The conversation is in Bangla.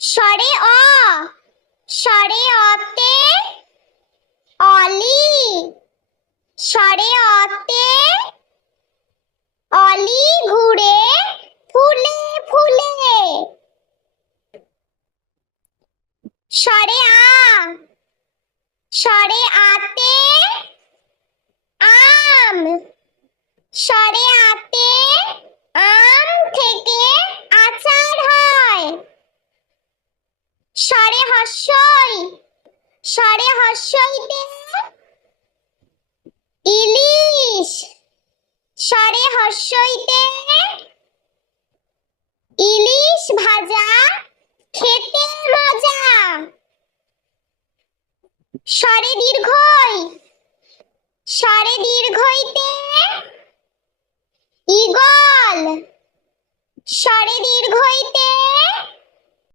স্বরে অ, স্বরে অতে অলি, স্বরে অতে অলি ঘুরে ফুলে ফুলে। স্বরে আ, স্বরে আতে আম, স্বরে আতে আম থেকে আচার হয়। স্বরে হস্যই, স্বরে হস্যইতে ইলিশ, স্বরে হস্যইতে ইলিশ ভাজা খেতে মজা। স্বরে দীর্ঘই, স্বরে দীর্ঘইতে ঈগল, স্বরে দীর্ঘইতে